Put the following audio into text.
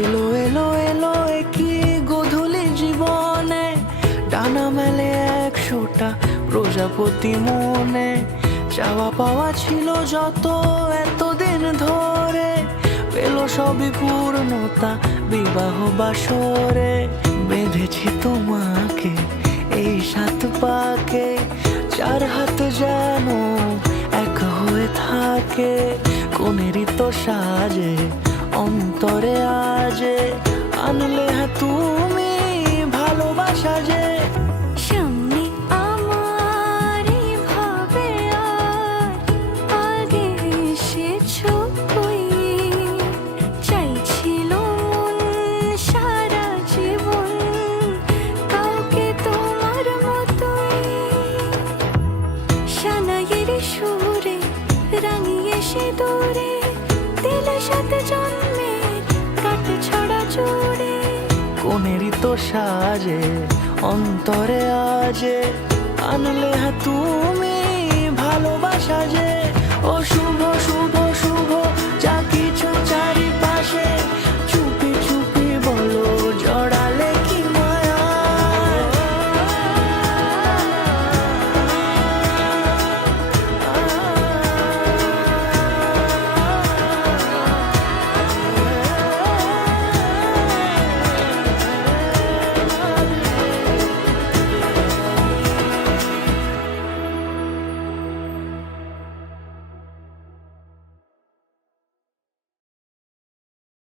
এলো এলো এলো কি গোধূলি জীবনে, ডানা মেলে 100টা প্রজাপতি মনে। চাওয়া পাওয়া ছিল যত এতদিন ধরে, পেল সবই পূর্ণতা বিবাহ বাসরে। বেঁধেছি তোমাকে এই 7 পাকে, 4 হাত যেন এক হয়ে থাকে। কোনেরই তো সাজে অন্তরে আজে, আনলে তুমি ভালোবাসা যে। সামনে আমার ভাবে আর আগে এসেছো কই, চাইছিল মন সারা জীবন কাউকে তোমার মতোই। সানাইয়ের সুরে রাঙিয়ে সে দূরে, দিলে 7 জন্মের কাট ছড়া জোড়ে। কোনেরই তো সাজে অন্তরে আজে, আনলে তুমি ভালোবাসা যে। ও শুভ শুভ